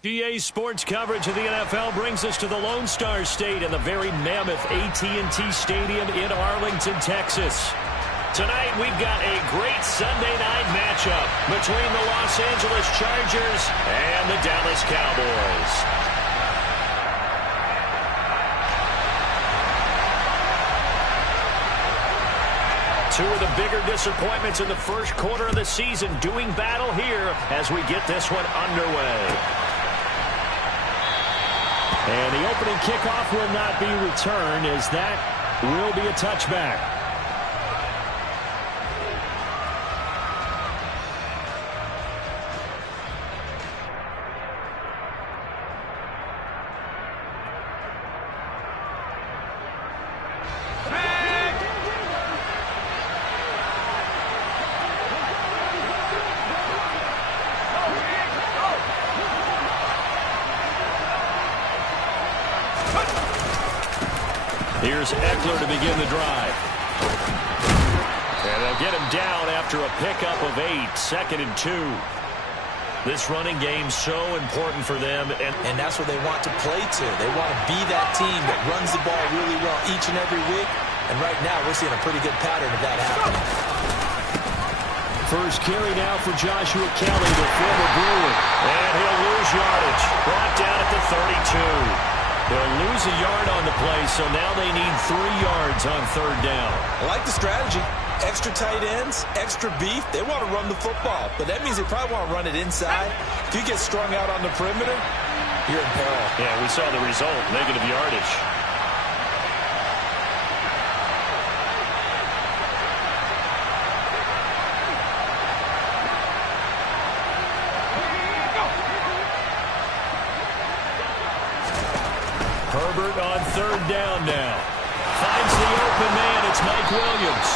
GA Sports coverage of the NFL brings us to the Lone Star State in the very mammoth AT&T Stadium in Arlington, Texas. Tonight, we've got a great Sunday night matchup between the Los Angeles Chargers and the Dallas Cowboys. Two of the bigger disappointments in the first quarter of the season doing battle here as we get this one underway. And the opening kickoff will not be returned, as that will be a touchback. Here's Eckler to begin the drive. And they'll get him down after a pickup of 8, 2nd and 2. This running game's so important for them. And that's what they want to play to. They want to be that team that runs the ball really well each and every week. And right now, we're seeing a pretty good pattern of that happening. First carry now for Joshua Kelly, the former Bruin. And he'll lose yardage. Brought down at the 32. They'll lose a yard on the play, so now they need 3 yards on 3rd down. I like the strategy. Extra tight ends, extra beef. They want to run the football, but that means they probably want to run it inside. If you get strung out on the perimeter, you're in peril. Yeah, we saw the result, negative yardage. Herbert on 3rd down now. Finds the open man. It's Mike Williams.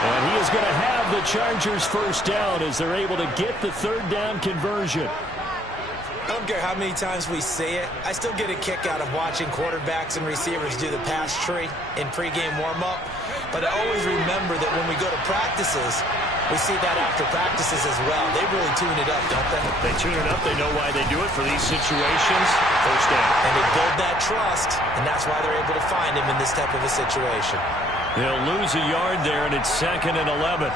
And he is going to have the Chargers first down as they're able to get the 3rd down conversion. I don't care how many times we say it. I still get a kick out of watching quarterbacks and receivers do the pass tree in pregame warm-up. But I always remember that when we go to practices, we see that after practices as well. They really tune it up, don't they? They tune it up. They know why they do it for these situations. First down. And they build that trust, and that's why they're able to find him in this type of a situation. They'll lose a yard there, and it's 2nd and 11.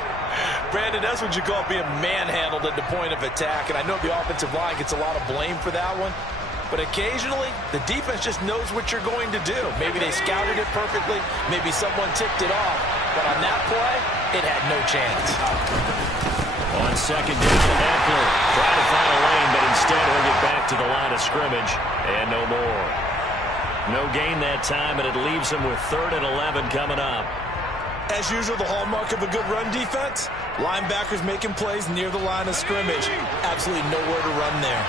Brandon, that's what you call being manhandled at the point of attack, and I know the offensive line gets a lot of blame for that one. But occasionally, the defense just knows what you're going to do. Maybe they scouted it perfectly. Maybe someone tipped it off. But on that play, it had no chance. On 2nd down, Eckler trying to find a lane, but instead he'll get back to the line of scrimmage. And no more. No gain that time, and it leaves them with 3rd and 11 coming up. As usual, the hallmark of a good run defense, linebackers making plays near the line of scrimmage. Absolutely nowhere to run there.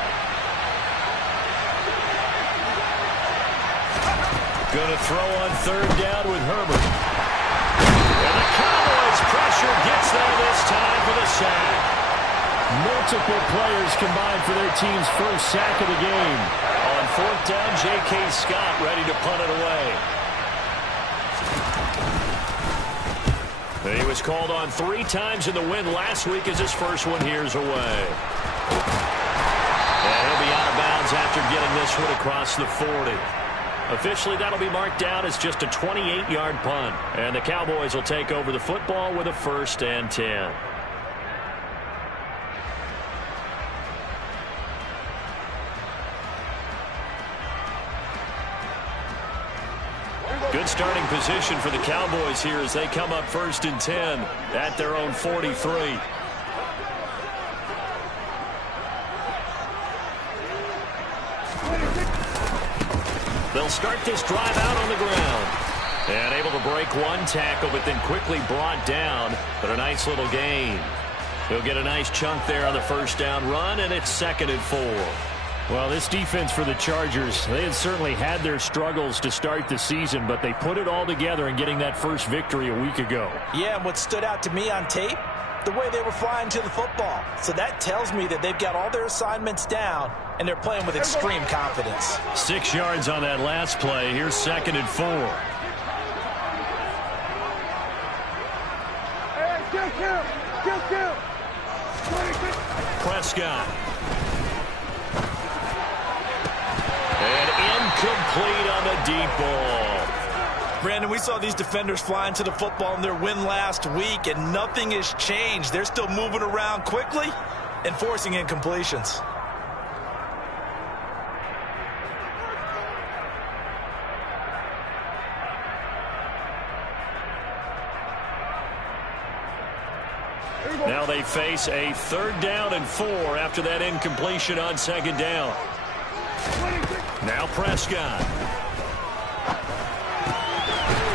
Going to throw on 3rd down with Herbert. And the Cowboys pressure gets there this time for the sack. Multiple players combined for their team's first sack of the game. On 4th down, J.K. Scott ready to punt it away. He was called on 3 times in the win last week as his first one here's away. And he'll be out of bounds after getting this one across the 40. Officially, that'll be marked down as just a 28-yard punt. And the Cowboys will take over the football with a 1st and 10. Good starting position for the Cowboys here as they come up 1st and 10 at their own 43. They'll start this drive out on the ground. And able to break one tackle, but then quickly brought down. But a nice little gain. He'll get a nice chunk there on the 1st down run, and it's 2nd and 4. Well, this defense for the Chargers, they had certainly had their struggles to start the season, but they put it all together in getting that first victory a week ago. Yeah, and what stood out to me on tape, the way they were flying to the football. So that tells me that they've got all their assignments down, and they're playing with extreme confidence. 6 yards on that last play. Here's 2nd and 4. Prescott. deep ball. Brandon, we saw these defenders flying to the football in their win last week, and nothing has changed. They're still moving around quickly and forcing incompletions. Now they face a 3rd down and 4 after that incompletion on 2nd down. Now Prescott.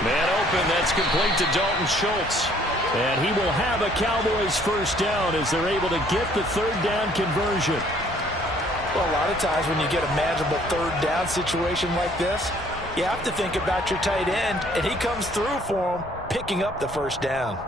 Man open, that's complete to Dalton Schultz. And he will have a Cowboys 1st down as they're able to get the 3rd down conversion. Well, a lot of times when you get a manageable 3rd down situation like this, you have to think about your tight end, and he comes through for him, picking up the 1st down.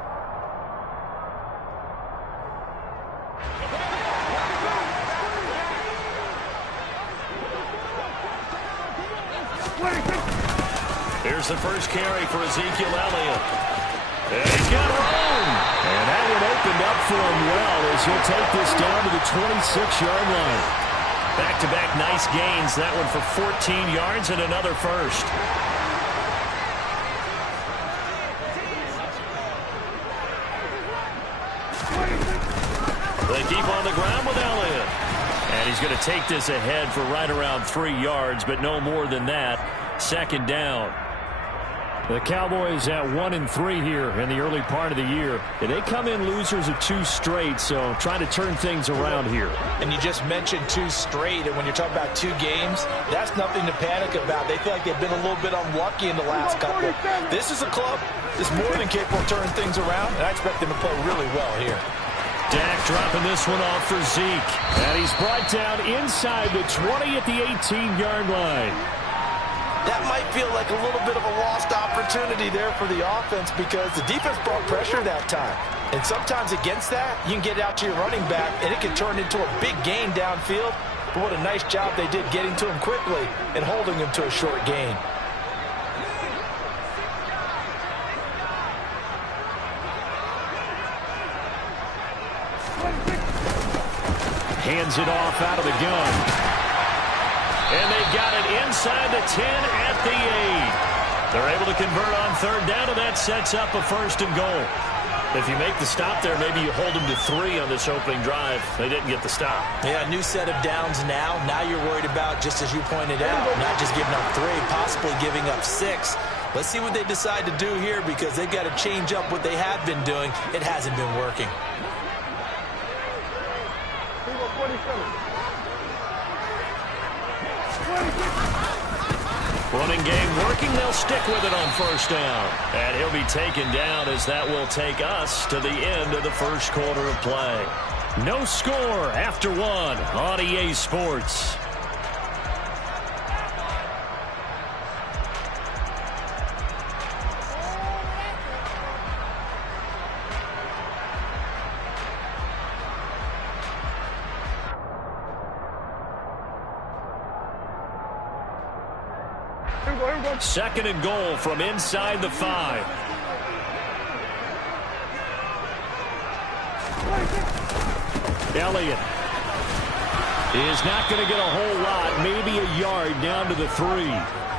Here's the first carry for Ezekiel Elliott. And he's got room. And that one opened up for him well as he'll take this down to the 26-yard line. Back-to-back nice gains. That one for 14 yards and another first. They keep on the ground with Elliott. And he's going to take this ahead for right around 3 yards, but no more than that. 2nd down. The Cowboys at 1-3 here in the early part of the year. And they come in losers of 2 straight, so trying to turn things around here. And you just mentioned 2 straight, and when you're talking about 2 games, that's nothing to panic about. They feel like they've been a little bit unlucky in the last couple. This is a club that's more than capable of turning things around, and I expect them to play really well here. Dak dropping this one off for Zeke. And he's brought down inside the 20 at the 18-yard line. That might feel like a little bit of a lost opportunity there for the offense because the defense brought pressure that time. And sometimes against that, you can get out to your running back, and it can turn into a big gain downfield. But what a nice job they did getting to him quickly and holding him to a short gain. Hands it off out of the gun. And they've got it inside the 10 at the 8. They're able to convert on 3rd down, and that sets up a 1st and goal. If you make the stop there, maybe you hold them to 3 on this opening drive. They didn't get the stop. Yeah, new set of downs now. Now you're worried about, just as you pointed out, not just giving up 3, possibly giving up 6. Let's see what they decide to do here because they've got to change up what they have been doing. It hasn't been working. Running game working. They'll stick with it on 1st down. And he'll be taken down as that will take us to the end of the 1st quarter of play. No score after 1 on EA Sports. Second and goal from inside the 5. Elliott is not going to get a whole lot, maybe a yard down to the 3.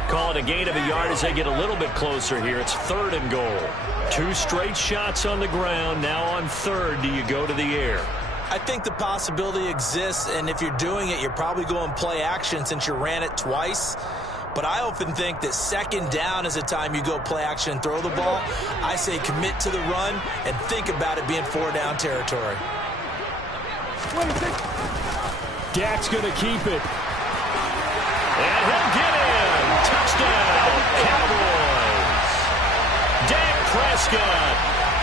Call it a gain of a yard as they get a little bit closer here. It's 3rd and goal. 2 straight shots on the ground. Now on 3rd, do you go to the air? I think the possibility exists, and if you're doing it, you're probably going play action since you ran it twice. But I often think that 2nd down is the time you go play action and throw the ball. I say commit to the run and think about it being 4-down territory. Dak's going to keep it. And he'll get in. Touchdown, Cowboys. Dak Prescott,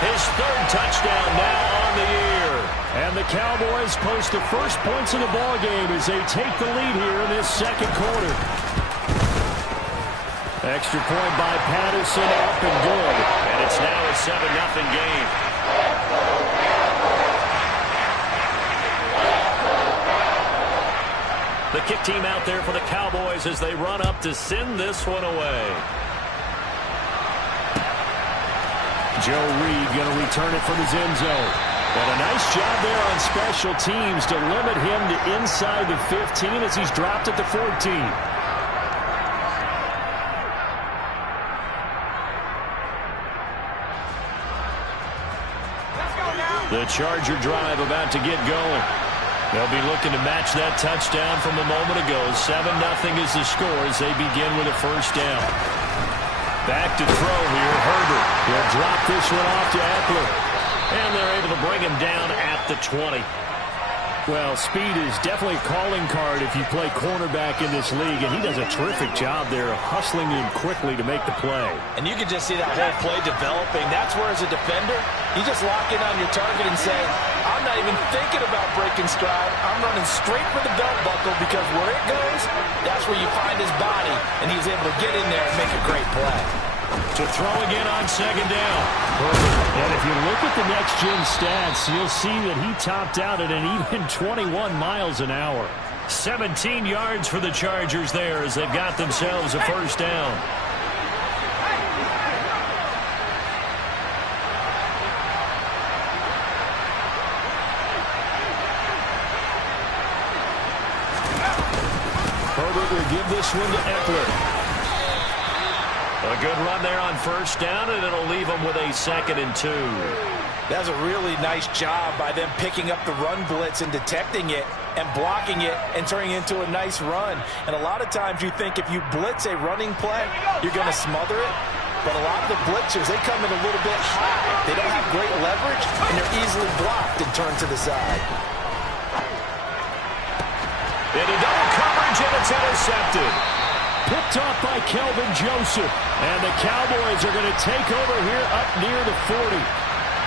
his 3rd touchdown now on the year. And the Cowboys post the first points of the ballgame as they take the lead here in this 2nd quarter. Extra point by Patterson, up and good. And it's now a 7-0 game. The kick team out there for the Cowboys as they run up to send this one away. Joe Reed going to return it from his end zone. And a nice job there on special teams to limit him to inside the 15 as he's dropped at the 14. The Charger drive about to get going. They'll be looking to match that touchdown from a moment ago. 7-0 is the score as they begin with a first down. Back to throw here. Herbert will drop this one off to Eckler. And they're able to bring him down at the 20. Well, speed is definitely a calling card if you play cornerback in this league, and he does a terrific job there of hustling in quickly to make the play. And you can just see that whole play developing. That's where, as a defender, you just lock in on your target and say, I'm not even thinking about breaking stride. I'm running straight for the belt buckle because where it goes, that's where you find his body, and he's able to get in there and make a great play. To throw again on second down. And if you look at the next-gen stats, you'll see that he topped out at an even 21 miles an hour. 17 yards for the Chargers there as they've got themselves a first down. Herbert will give this one to Eckler. A good run there on first down, and it'll leave them with a 2nd and 2. That's a really nice job by them picking up the run blitz and detecting it and blocking it and turning it into a nice run. And a lot of times you think if you blitz a running play, you're going to smother it. But a lot of the blitzers, they come in a little bit high. They don't have great leverage, and they're easily blocked and turned to the side. Into double coverage, and it's intercepted. Picked off by Kelvin Joseph. And the Cowboys are going to take over here up near the 40.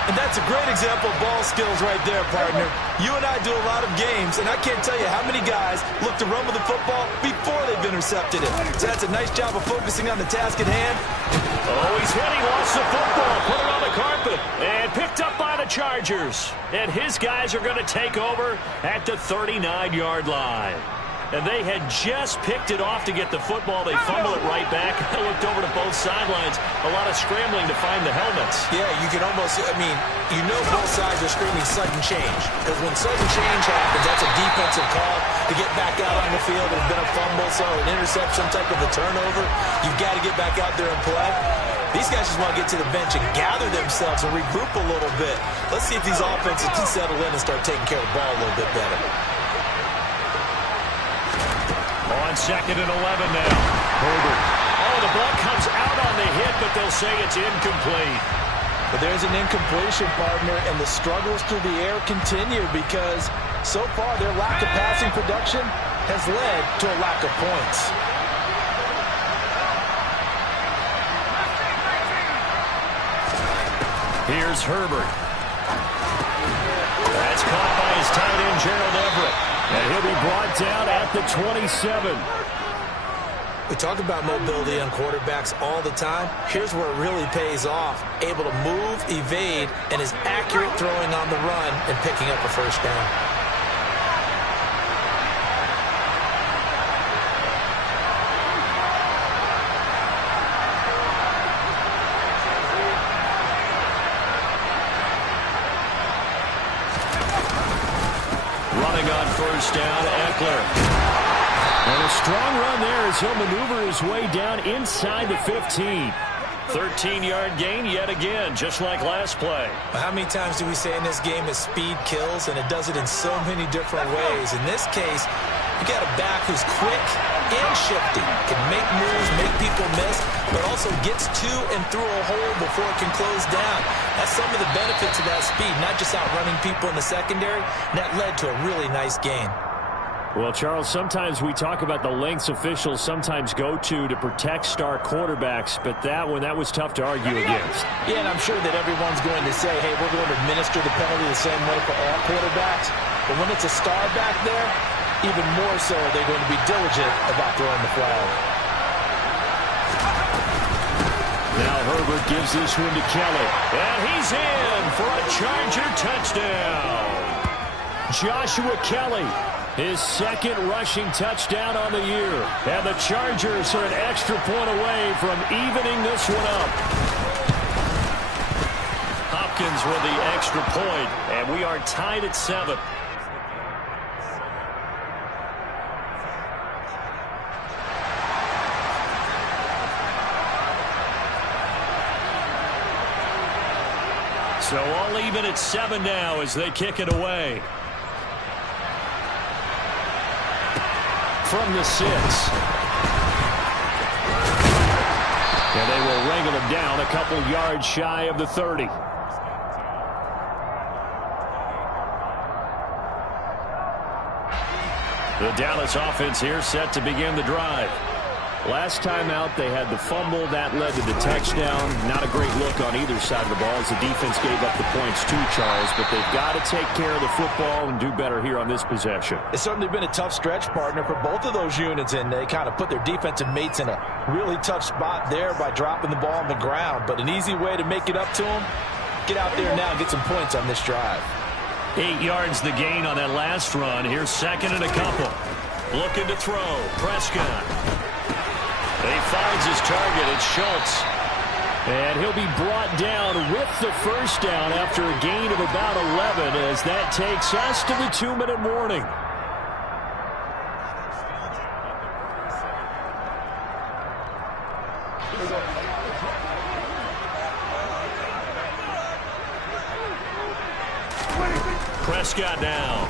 And that's a great example of ball skills right there, partner. You and I do a lot of games, and I can't tell you how many guys look to run with the football before they've intercepted it. So that's a nice job of focusing on the task at hand. Oh, he's hit. He lost the football. Put it on the carpet. And picked up by the Chargers. And his guys are going to take over at the 39-yard line. And they had just picked it off to get the football. They fumble it right back. I looked over to both sidelines. A lot of scrambling to find the helmets. Yeah, you can almost, you know both sides are screaming sudden change. Because when sudden change happens, that's a defensive call to get back out on the field. There's been a fumble, so an interception, some type of a turnover. You've got to get back out there and play. These guys just want to get to the bench and gather themselves and regroup a little bit. Let's see if these offenses can settle in and start taking care of the ball a little bit better. On 2nd and 11 now. Herbert. Oh, the ball comes out on the hit, but they'll say it's incomplete. But there's an incompletion, partner, and the struggles through the air continue because so far their lack of passing production has led to a lack of points. Here's Herbert. That's caught by his tight end, Gerald Everett. And he'll be brought down at the 27. We talk about mobility on quarterbacks all the time. Here's where it really pays off. Able to move, evade, and is accurate throwing on the run and picking up a first down. Running on first down, Eckler. And a strong run there as he'll maneuver his way down inside the 15. 13-yard gain yet again, just like last play. How many times do we say in this game that speed kills, and it does it in so many different ways? In this case, you got a back who's quick and shifty, can make moves, make people miss, but also gets to and through a hole before it can close down. That's some of the benefits of that speed, not just outrunning people in the secondary, and that led to a really nice gain. Well, Charles, sometimes we talk about the lengths officials sometimes go to protect star quarterbacks, but that was tough to argue against. Yeah, and I'm sure that everyone's going to say, hey, we're going to administer the penalty the same way for all quarterbacks. But when it's a star back there, even more so are they going to be diligent about throwing the flag. Now Herbert gives this one to Kelly. And he's in for a Charger touchdown. Joshua Kelly, his second rushing touchdown on the year. And the Chargers are an extra point away from evening this one up. Hopkins with the extra point, and we are tied at 7. So all even at 7 now as they kick it away. From the 6. And they will wrangle him down a couple yards shy of the 30. The Dallas offense here set to begin the drive. Last time out, they had the fumble. That led to the touchdown. Not a great look on either side of the ball as the defense gave up the points too, Charles. But they've got to take care of the football and do better here on this possession. It's certainly been a tough stretch, partner, for both of those units, and they kind of put their defensive mates in a really tough spot there by dropping the ball on the ground. But an easy way to make it up to them, get out there now and get some points on this drive. 8 yards the gain on that last run. Here's second and a couple. Looking to throw. Prescott. He finds his target. It's Schultz. And he'll be brought down with the first down after a gain of about 11 as that takes us to the 2-minute warning. Prescott now.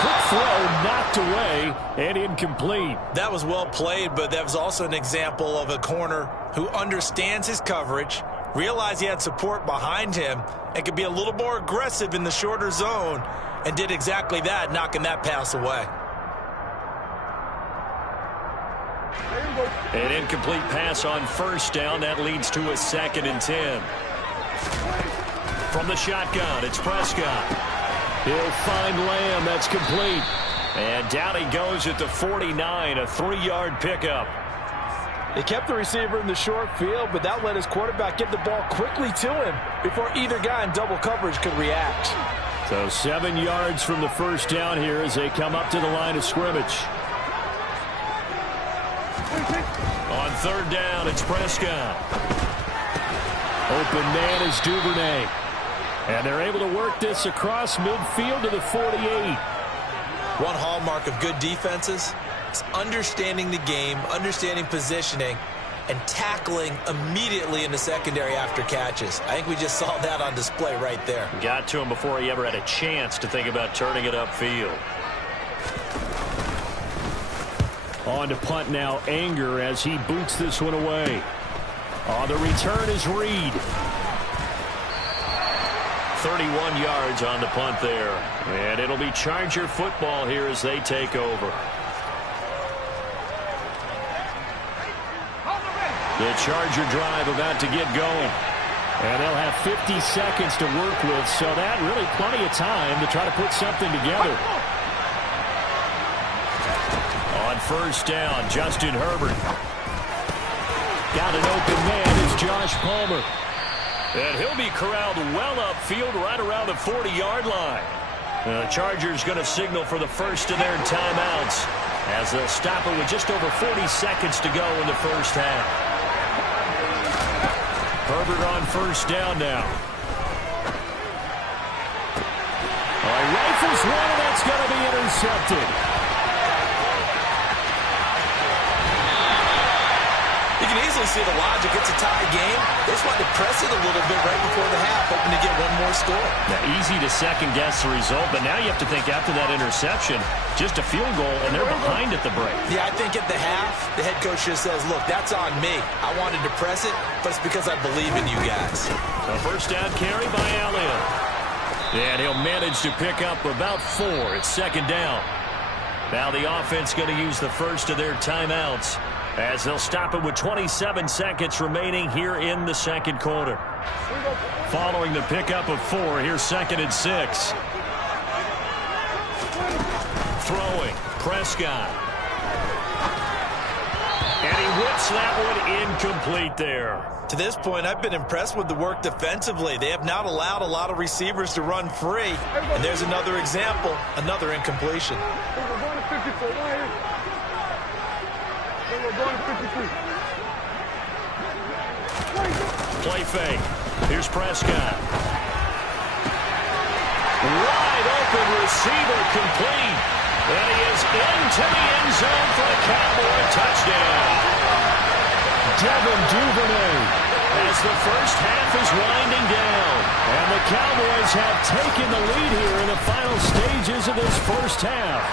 Quick throw knocked away and incomplete. That was well played, but that was also an example of a corner who understands his coverage, realized he had support behind him, and could be a little more aggressive in the shorter zone, and did exactly that, knocking that pass away. An incomplete pass on first down. That leads to a 2nd and 10. From the shotgun, it's Prescott. He'll find Lamb. That's complete. And down he goes at the 49, a 3-yard pickup. They kept the receiver in the short field, but that let his quarterback get the ball quickly to him before either guy in double coverage could react. So 7 yards from the first down here as they come up to the line of scrimmage. On third down, it's Prescott. Open man is Duvernay. And they're able to work this across midfield to the 48. One hallmark of good defenses is understanding the game, understanding positioning, and tackling immediately in the secondary after catches. I think we just saw that on display right there. Got to him before he ever had a chance to think about turning it upfield. On to punt now, Anger as he boots this one away. On the return is Reed. 31 yards on the punt there. And it'll be Charger football here as they take over. The Charger drive about to get going. And they'll have 50 seconds to work with, so that really plenty of time to try to put something together. On first down, Justin Herbert. Got an open man is Josh Palmer. And he'll be corralled well upfield right around the 40-yard line. The Chargers going to signal for the first of their timeouts as they'll stop it with just over 40 seconds to go in the first half. Herbert on first down now. He rifles one, and that's going to be intercepted. You can easily see the logic. It's a tie game. They just wanted to press it a little bit right before the half, hoping to get one more score. Now, easy to second-guess the result, but now you have to think after that interception, just a field goal, and they're behind at the break. Yeah, I think at the half, the head coach just says, look, that's on me. I wanted to press it, but it's because I believe in you guys. A first down carry by Allen. And he'll manage to pick up about 4. It's second down. Now the offense going to use the first of their timeouts as they'll stop it with 27 seconds remaining here in the second quarter. Following the pickup of 4, here's 2nd and 6. Throwing, Prescott. And he whips that one incomplete there. To this point, I've been impressed with the work defensively. They have not allowed a lot of receivers to run free. And there's another example, another incompletion. Play fake. Here's Prescott. Wide open receiver complete. And he is into the end zone for a Cowboy touchdown. Devin Duvernay has as the first half is winding down. And the Cowboys have taken the lead here in the final stages of this first half.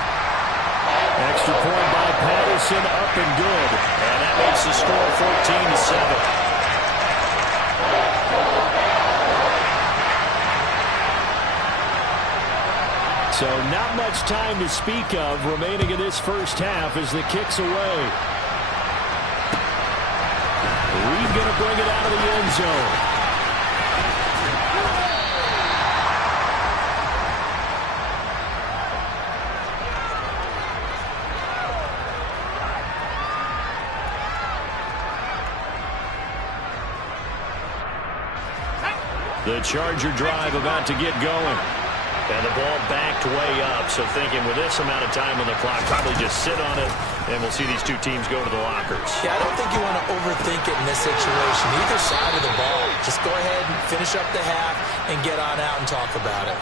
Extra point by Patterson, up and good. And that makes the score 14-7. So not much time to speak of remaining in this first half as the kick's away. Reed going to bring it out of the end zone. The Charger drive about to get going. And the ball backed way up, so thinking with this amount of time on the clock, probably just sit on it, and we'll see these two teams go to the lockers. Yeah, I don't think you want to overthink it in this situation. Either side of the ball. Just go ahead and finish up the half and get on out and talk about it.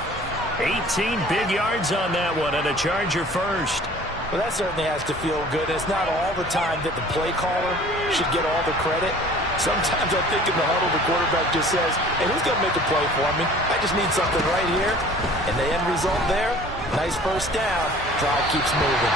18 big yards on that one, and a Charger first. Well, that certainly has to feel good. It's not all the time that the play caller should get all the credit. Sometimes I think in the huddle, the quarterback just says, hey, who's going to make a play for me? I just need something right here. And the end result there, nice first down. Drive keeps moving.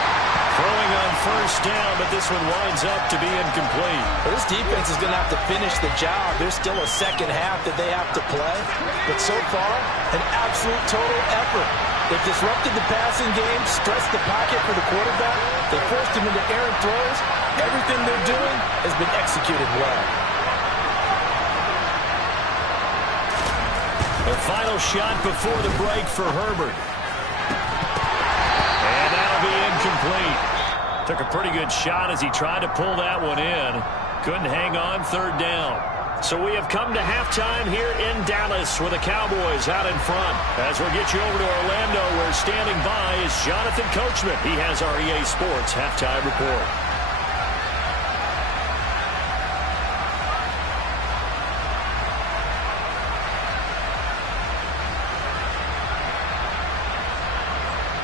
Throwing on first down, but this one winds up to be incomplete. Well, this defense is going to have to finish the job. There's still a second half that they have to play. But so far, an absolute total effort. They've disrupted the passing game, stretched the pocket for the quarterback. They forced him into errant throws. Everything they're doing has been executed well. The final shot before the break for Herbert. And that'll be incomplete. Took a pretty good shot as he tried to pull that one in. Couldn't hang on, third down. So we have come to halftime here in Dallas with the Cowboys out in front. As we'll get you over to Orlando, where standing by is Jonathan Coachman. He has our EA Sports halftime report.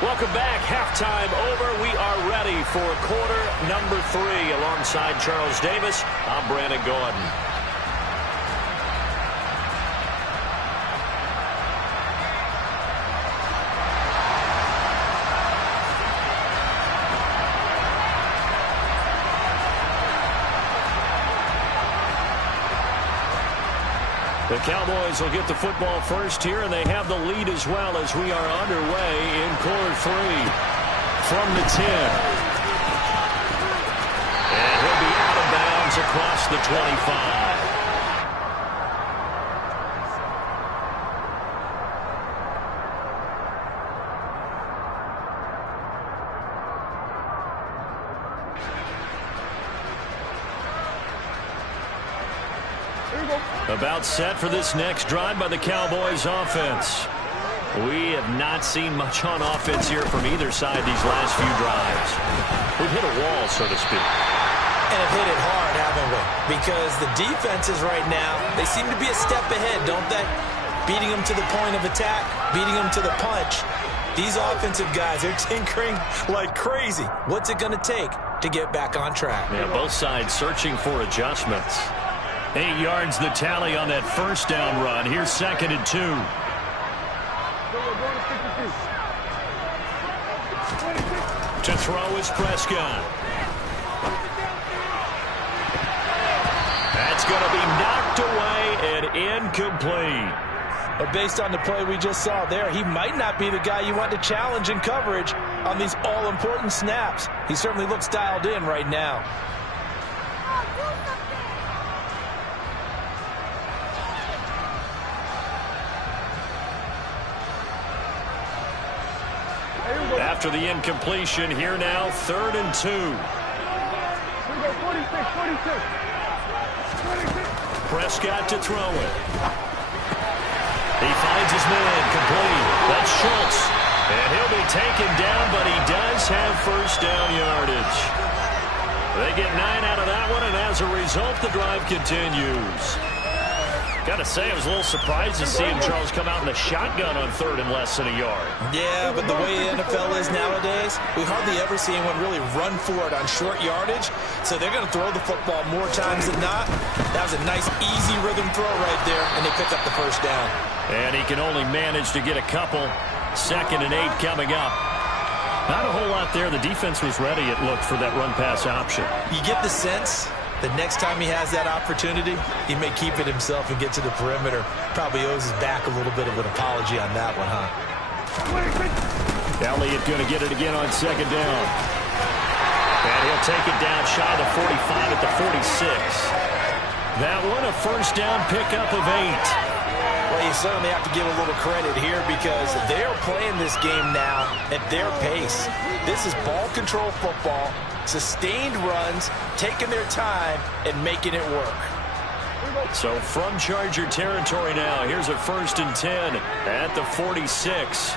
Welcome back. Halftime over. We are ready for quarter number 3. Alongside Charles Davis, I'm Brandon Gordon. The Cowboys will get the football first here, and they have the lead as well as we are underway in quarter 3 from the 10. And he'll be out of bounds across the 25. About set for this next drive by the Cowboys offense. We have not seen much on offense here from either side these last few drives. We've hit a wall, so to speak. And have hit it hard, haven't we? Because the defenses right now, they seem to be a step ahead, don't they? Beating them to the point of attack, beating them to the punch. These offensive guys, they're tinkering like crazy. What's it going to take to get back on track? Yeah, both sides searching for adjustments. 8 yards the tally on that first down run. Here's 2nd and 2. To throw is Prescott. That's going to be knocked away and incomplete. But based on the play we just saw there, he might not be the guy you want to challenge in coverage on these all-important snaps. He certainly looks dialed in right now. After the incompletion, here now, 3rd and 2. Prescott to throw it. He finds his man, complete. That's Schultz. And he'll be taken down, but he does have first down yardage. They get 9 out of that one, and as a result, the drive continues. Gotta say, I was a little surprised to see him, Charles, come out in the shotgun on third and less than a yard. Yeah, but the way the NFL is nowadays, we hardly ever see anyone really run for it on short yardage. So they're going to throw the football more times than not. That was a nice, easy rhythm throw right there, and they pick up the first down. And he can only manage to get a couple. 2nd and 8 coming up. Not a whole lot there. The defense was ready, it looked, for that run-pass option. You get the sense that next time he has that opportunity, he may keep it himself and get to the perimeter. Probably owes his back a little bit of an apology on that one, huh? Elliott going to get it again on 2nd down. And he'll take it down shy of the 45 at the 46. That one a first down pickup of 8. Well, you certainly have to give a little credit here because they're playing this game now at their pace. This is ball control football, sustained runs, taking their time, and making it work. So from Charger territory now, here's a 1st and 10 at the 46.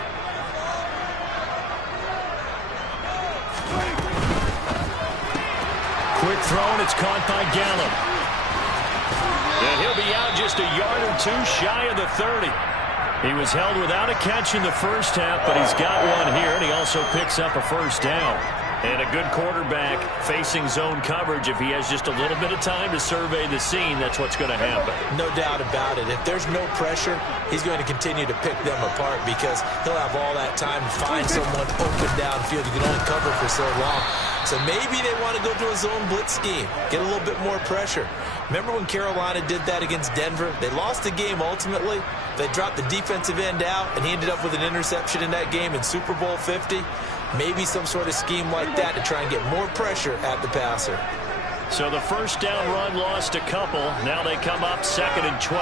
Quick throw, and it's caught by Gallup. And he'll be out just a yard or 2 shy of the 30. He was held without a catch in the first half, but he's got one here, and he also picks up a first down. And a good quarterback facing zone coverage. If he has just a little bit of time to survey the scene, that's what's going to happen. No doubt about it. If there's no pressure, he's going to continue to pick them apart because he'll have all that time to find someone open downfield. You can only cover for so long. So maybe they want to go to a zone blitz scheme, get a little bit more pressure. Remember when Carolina did that against Denver? They lost the game ultimately. They dropped the defensive end out, and he ended up with an interception in that game in Super Bowl 50. Maybe some sort of scheme like that to try and get more pressure at the passer. So the first down run lost a couple. Now they come up 2nd and 12.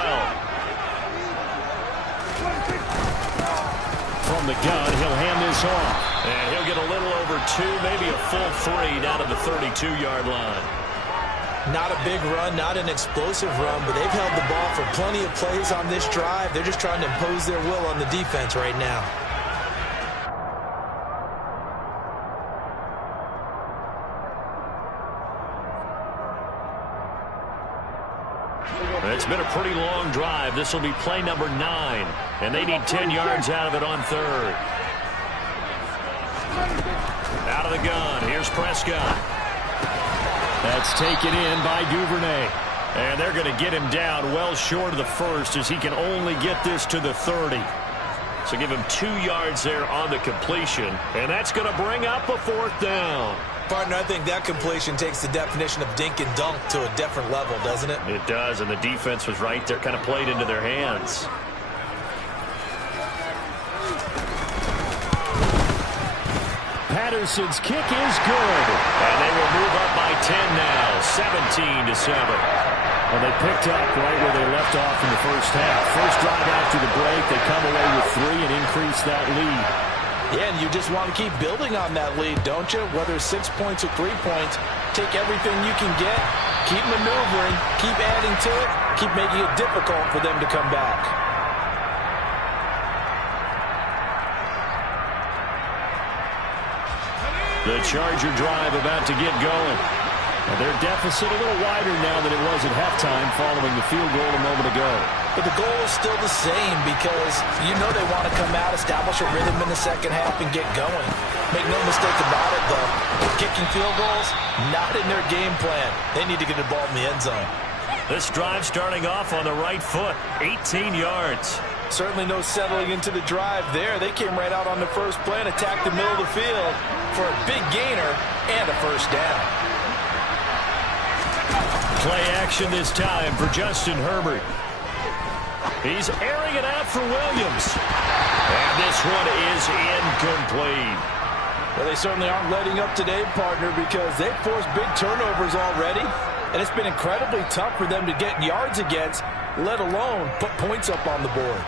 From the gun, he'll hand this off. And he'll get a little over 2, maybe a full 3 down to the 32-yard line. Not a big run, not an explosive run, but they've held the ball for plenty of plays on this drive. They're just trying to impose their will on the defense right now. It's been a pretty long drive. This will be play number 9, and they need 10 yards out of it on 3rd. Out of the gun, here's Prescott. That's taken in by Duvernay. And they're going to get him down well short of the 1st as he can only get this to the 30. So give him 2 yards there on the completion, and that's going to bring up a 4th down. Partner, I think that completion takes the definition of dink and dunk to a different level, doesn't it? It does, and the defense was right there, kind of played into their hands. Patterson's kick is good, and they will move up by 10 now, 17-7. Well, they picked up right where they left off in the first half. First drive after the break, they come away with 3 and increase that lead. Yeah, and you just want to keep building on that lead, don't you? Whether it's 6 points or 3 points, take everything you can get, keep maneuvering, keep adding to it, keep making it difficult for them to come back. The Charger drive about to get going. And their deficit a little wider now than it was at halftime following the field goal a moment ago. But the goal is still the same because you know they want to come out, establish a rhythm in the second half, and get going. Make no mistake about it, though. Kicking field goals, not in their game plan. They need to get the ball in the end zone. This drive starting off on the right foot, 18 yards. Certainly no settling into the drive there. They came right out on the first play and attacked the middle of the field for a big gainer and a first down. Play action this time for Justin Herbert. He's airing it out for Williams. And this one is incomplete. Well, they certainly aren't letting up today, partner, because they've forced big turnovers already. And it's been incredibly tough for them to get yards against, let alone put points up on the board.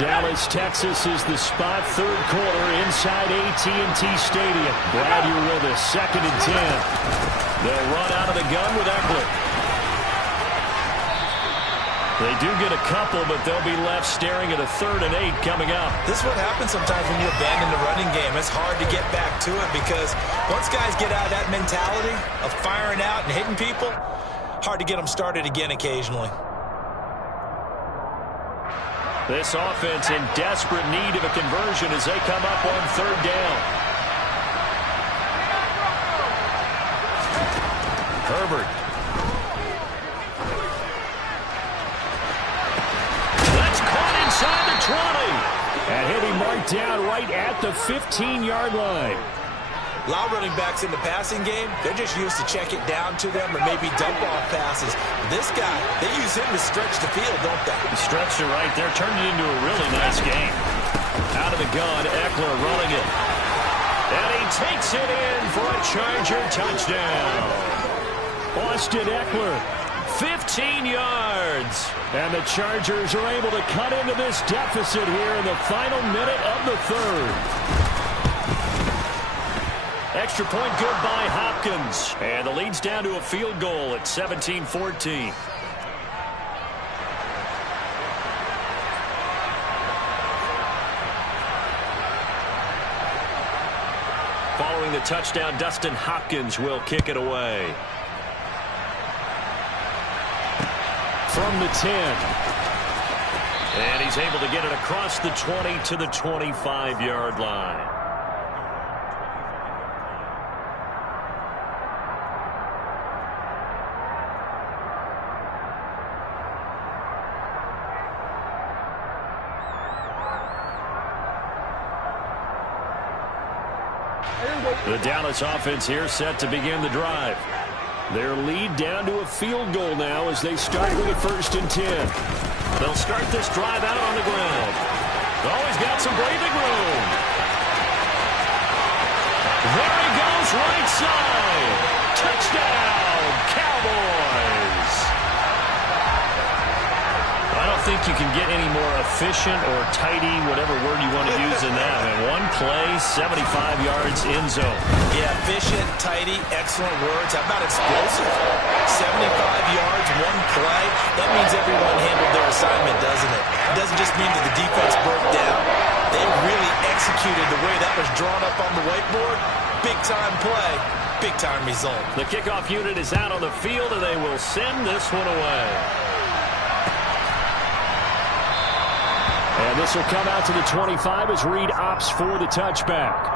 Dallas, Texas is the spot. Third quarter inside AT&T Stadium. Glad you're with us. 2nd and 10. They'll run out of the gun with Eckler. They do get a couple, but they'll be left staring at a 3rd and 8 coming up. This is what happens sometimes when you abandon the running game. It's hard to get back to it because once guys get out of that mentality of firing out and hitting people, hard to get them started again occasionally. This offense in desperate need of a conversion as they come up on 3rd down. Herbert. That's caught inside the 20. And he'll be marked down right at the 15-yard line. A lot of running backs in the passing game, they're just used to check it down to them or maybe dump off passes. This guy, they use him to stretch the field, don't they? He stretched it right there, turned it into a really nice game. Out of the gun, Eckler running it. And he takes it in for a Charger touchdown. Austin Eckler, 15 yards. And the Chargers are able to cut into this deficit here in the final minute of the 3rd. Extra point good by Hopkins. And the lead's down to a field goal at 17-14. Following the touchdown, Dustin Hopkins will kick it away. From the 10. And he's able to get it across the 20 to the 25-yard line. The Dallas offense here set to begin the drive. Their lead down to a field goal now as they start with a 1st and 10. They'll start this drive out on the ground. Always got some breathing room. There he goes, right side. Touchdown, Cowboys. I don't think you can get any more efficient or tidy, whatever word you want to use in that. And one play, 75 yards in zone. Yeah, efficient, tidy, excellent words. How about explosive? 75 yards, one play. That means everyone handled their assignment, doesn't it? It doesn't just mean that the defense broke down. They really executed the way that was drawn up on the whiteboard. Big-time play, big-time result. The kickoff unit is out on the field, and they will send this one away. And this will come out to the 25 as Reed opts for the touchback.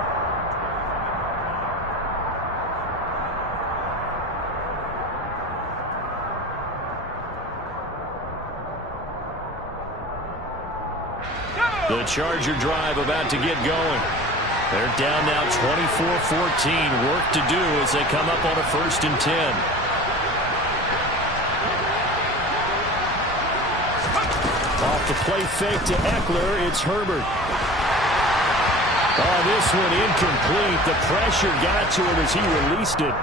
The Charger drive about to get going. They're down now 24-14. Work to do as they come up on a 1st and 10. Off the play fake to Eckler, it's Herbert. Oh, this one incomplete. The pressure got to him as he released it.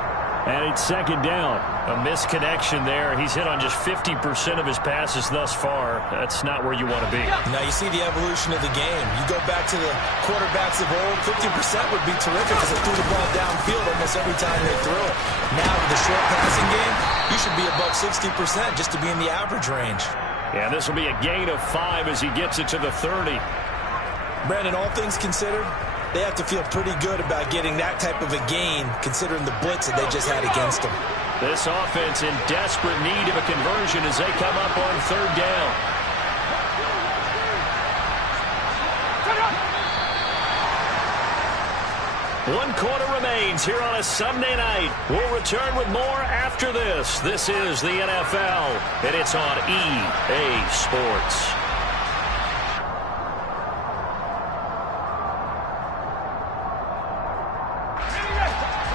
And it's 2nd down. A misconnection there. He's hit on just 50% of his passes thus far. That's not where you want to be. Now you see the evolution of the game. You go back to the quarterbacks of old, 50% would be terrific because they threw the ball downfield almost every time they threw it. Now with the short passing game, you should be above 60% just to be in the average range. Yeah, this will be a gain of 5 as he gets it to the 30. Brandon, all things considered, they have to feel pretty good about getting that type of a gain considering the blitz that they just had against them. This offense in desperate need of a conversion as they come up on 3rd down. One quarter remains here on a Sunday night. We'll return with more after this. This is the NFL, and it's on EA Sports.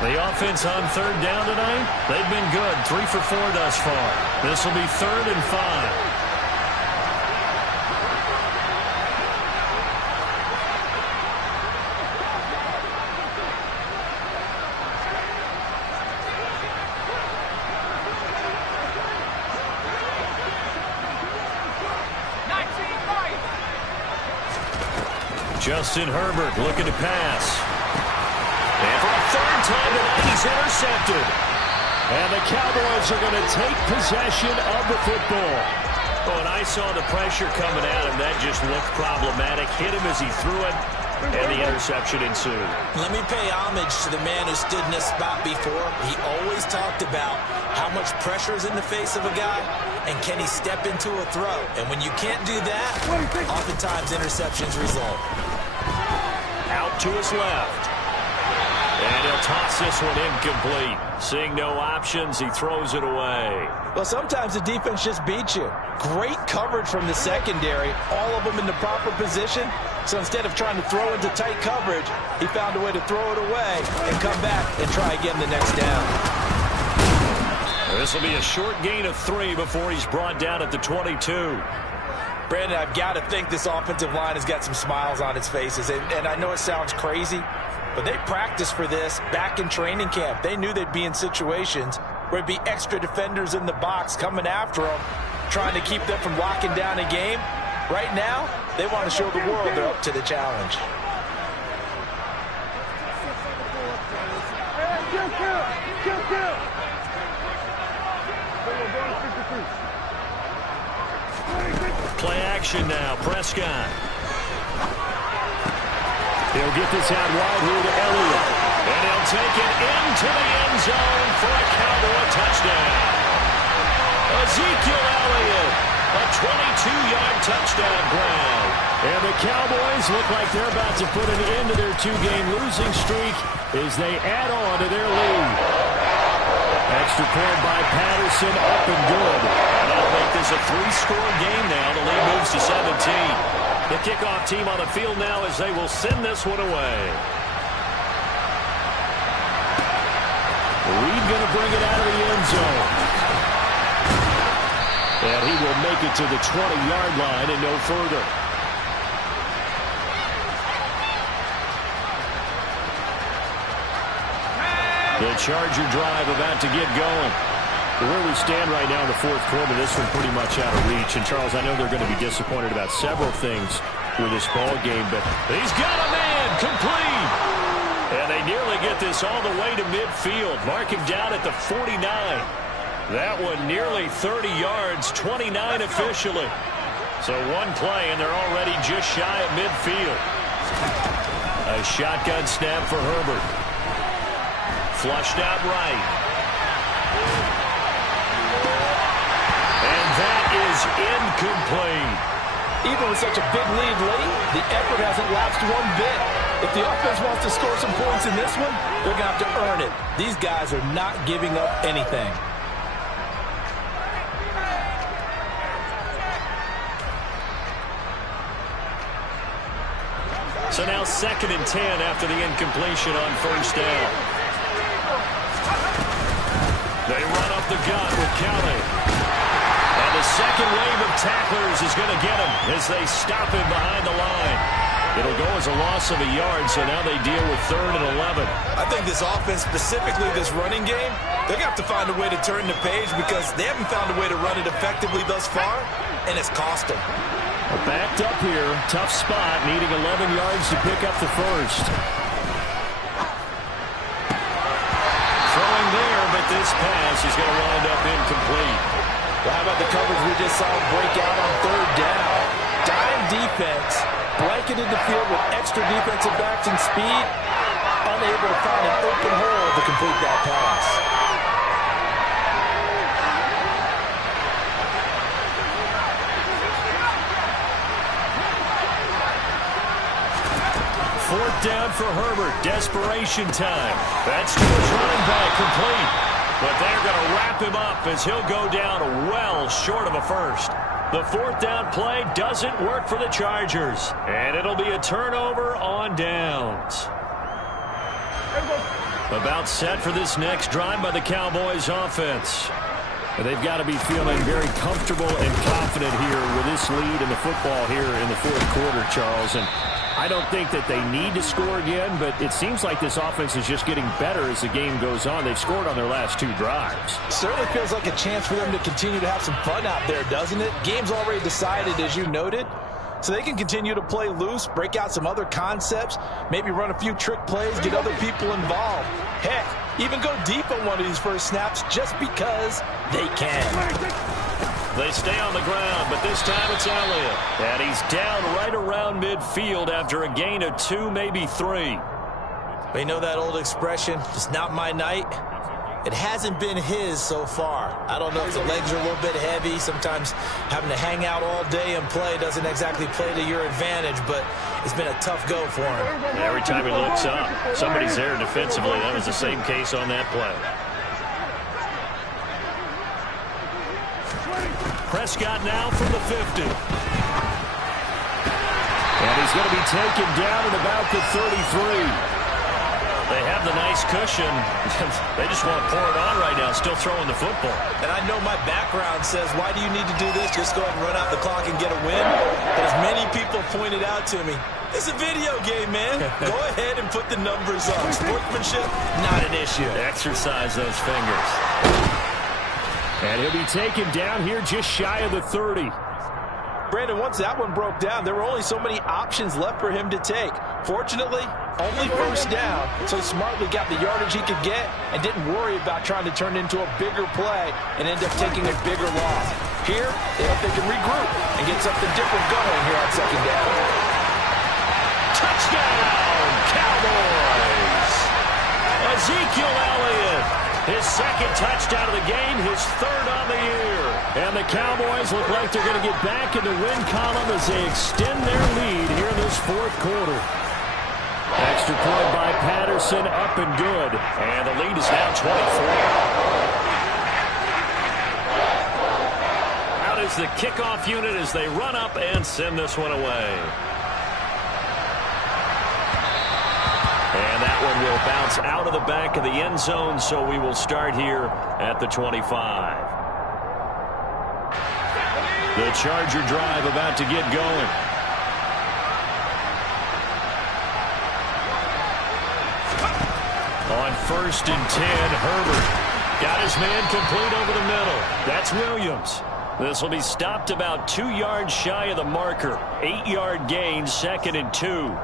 The offense on 3rd down tonight, they've been good. 3 for 4 thus far. This will be 3rd and 5. Justin Herbert looking to pass. And for a 3rd time tonight, he's intercepted. And the Cowboys are going to take possession of the football. Oh, and I saw the pressure coming at him. That just looked problematic. Hit him as he threw it, and the interception ensued. Let me pay homage to the man who stood in this spot before. He always talked about how much pressure is in the face of a guy, and can he step into a throw. And when you can't do that, oftentimes interceptions result. Out to his left. And he'll toss this one incomplete. Seeing no options, he throws it away. Well, sometimes the defense just beats you. Great coverage from the secondary, all of them in the proper position. So instead of trying to throw into tight coverage, he found a way to throw it away and come back and try again the next down. This will be a short gain of 3 before he's brought down at the 22. Brandon, I've got to think this offensive line has got some smiles on its faces. And I know it sounds crazy, but they practiced for this back in training camp. They knew they'd be in situations where it'd be extra defenders in the box coming after them, trying to keep them from locking down a game. Right now, they want to show the world they're up to the challenge. Play action now. Prescott. He'll get this out wide here to Elliott. And he'll take it into the end zone for a Cowboy touchdown. Ezekiel Elliott, a 22-yard touchdown grab. And the Cowboys look like they're about to put an end to their 2-game losing streak as they add on to their lead. Extra point by Patterson, up and good. And that'll make this a 3-score game now. The lead moves to 17. The kickoff team on the field now as they will send this one away. Reed going to bring it out of the end zone. And he will make it to the 20-yard line and no further. The Charger drive about to get going. Where we stand right now in the fourth quarter, this one pretty much out of reach. And, Charles, I know they're going to be disappointed about several things with this ball game, but he's got a man complete. And they nearly get this all the way to midfield. Mark him down at the 49. That one nearly 30 yards, 29 officially. So one play, and they're already just shy of midfield. A shotgun snap for Herbert. Flushed out right. And that is incomplete. Even with such a big lead late, the effort hasn't lapsed one bit. If the offense wants to score some points in this one, they're going to have to earn it. These guys are not giving up anything. So now 2nd and 10 after the incompletion on first down. They run up the gut with Kelly. And the second wave of tacklers is going to get him as they stop him behind the line. It'll go as a loss of a yard, so now they deal with 3rd and 11. I think this offense, specifically this running game, they're going to have to find a way to turn the page because they haven't found a way to run it effectively thus far, and it's cost them. Backed up here, tough spot, needing 11 yards to pick up the first. Throwing there, but this pass is going to wind up incomplete. Well, how about the coverage we just saw break out on 3rd down? Dime defense, blanketed the field with extra defensive backs and speed, unable to find an open hole to complete that pass. Fourth down for Herbert. Desperation time. That's to his running back, complete. But they're going to wrap him up as he'll go down well short of a first. The 4th down play doesn't work for the Chargers. And it'll be a turnover on downs. About set for this next drive by the Cowboys offense. They've got to be feeling very comfortable and confident here with this lead in the football here in the fourth quarter, Charles. And I don't think that they need to score again, but it seems like this offense is just getting better as the game goes on. They've scored on their last 2 drives. Certainly feels like a chance for them to continue to have some fun out there, doesn't it? Game's already decided, as you noted, so they can continue to play loose, break out some other concepts, maybe run a few trick plays, get other people involved. Heck, even go deep on one of these first snaps just because they can. They stay on the ground, but this time it's Elliott. And he's down right around midfield after a gain of 2, maybe 3. They know that old expression, it's not my night. It hasn't been his so far. I don't know if the legs are a little bit heavy. Sometimes having to hang out all day and play doesn't exactly play to your advantage, but it's been a tough go for him. Every time he looks up, somebody's there defensively. That was the same case on that play. Prescott now from the 50. And he's going to be taken down at about the 33. They have the nice cushion. They just want to pour it on right now, still throwing the football. And I know my background says, why do you need to do this? Just go ahead and run out the clock and get a win. But as many people pointed out to me, it's a video game, man. Go ahead and put the numbers up. Sportsmanship, not an issue. Exercise those fingers. And he'll be taken down here just shy of the 30. Brandon, once that one broke down, there were only so many options left for him to take. Fortunately, only first down, so he smartly got the yardage he could get and didn't worry about trying to turn it into a bigger play and end up taking a bigger loss. Here, they hope they can regroup and get something different going here on second down. Touchdown, Cowboys! Ezekiel Elliott, his second touchdown of the game, his third on the year. And the Cowboys look like they're going to get back in the win column as they extend their lead here in this fourth quarter. Extra point by Patterson, up and good. And the lead is now 24. Out is the kickoff unit as they run up and send this one away. And that one will bounce out of the back of the end zone, so we will start here at the 25. The Charger drive about to get going. On 1st and 10, Herbert got his man complete over the middle. That's Williams. This will be stopped about 2 yards shy of the marker. 8-yard gain, 2nd and 2.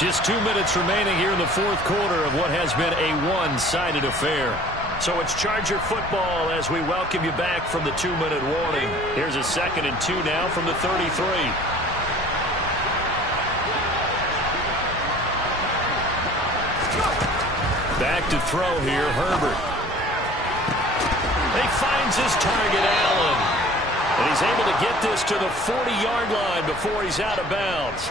Just 2 minutes remaining here in the fourth quarter of what has been a one-sided affair. So it's Charger football as we welcome you back from the 2-minute warning. Here's a 2nd and 2 now from the 33. Back to throw here, Herbert. He finds his target, Allen. And he's able to get this to the 40-yard line before he's out of bounds.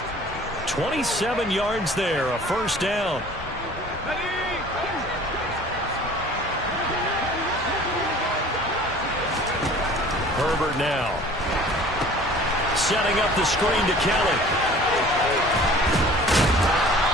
27 yards there, a first down. Herbert now. Setting up the screen to Kelly.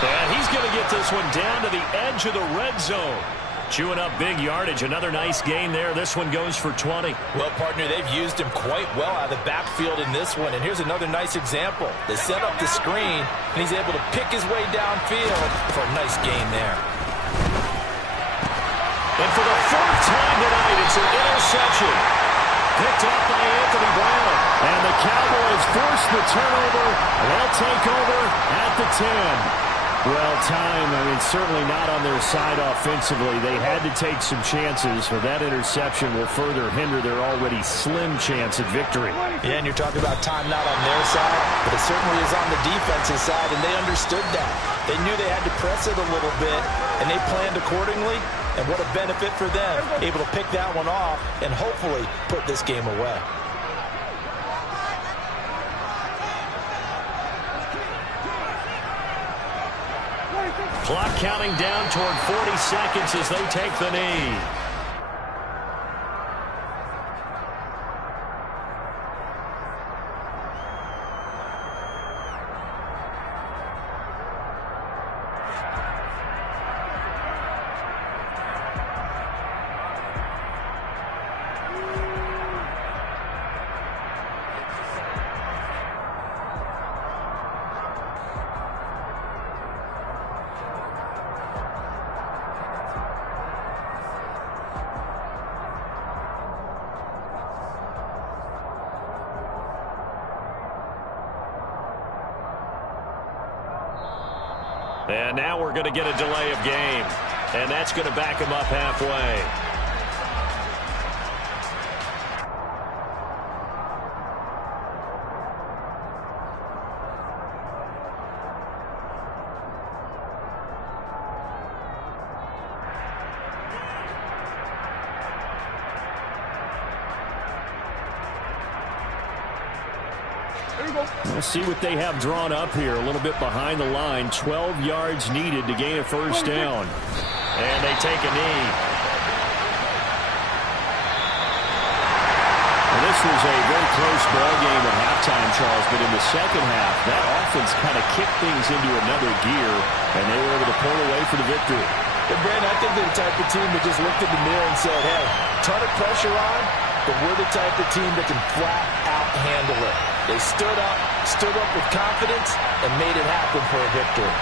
And he's going to get this one down to the edge of the red zone. Chewing up big yardage. Another nice gain there. This one goes for 20. Well, partner, they've used him quite well out of the backfield in this one. And here's another nice example. They set up the screen, and he's able to pick his way downfield for a nice gain there. And for the 4th time tonight, it's an interception. Picked up by Anthony Brown. And the Cowboys force the turnover. They'll take over at the 10. Well, time, certainly not on their side offensively. They had to take some chances, but that interception will further hinder their already slim chance at victory. Yeah, and you're talking about time not on their side, but it certainly is on the defensive side, and they understood that. They knew they had to press it a little bit, and they planned accordingly, and what a benefit for them, able to pick that one off and hopefully put this game away. Clock counting down toward 40 seconds as they take the knee. And now we're going to get a delay of game. And that's going to back him up halfway. We'll see what they have drawn up here. A little bit behind the line. 12 yards needed to gain a first down. And they take a knee. Well, this was a very close ball game at halftime, Charles, but in the second half, that offense kind of kicked things into another gear, and they were able to pull away for the victory. And Brandon, I think they're the type of team that just looked in the mirror and said, hey, ton of pressure on, but we're the type of team that can flat out handle it. They stood up with confidence, and made it happen for a victory.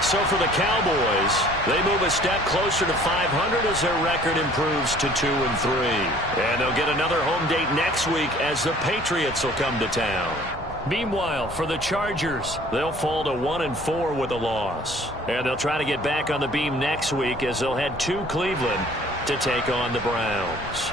So for the Cowboys, they move a step closer to 500 as their record improves to 2-3. And they'll get another home date next week as the Patriots will come to town. Meanwhile, for the Chargers, they'll fall to 1-4 with a loss. And they'll try to get back on the beam next week as they'll head to Cleveland to take on the Browns.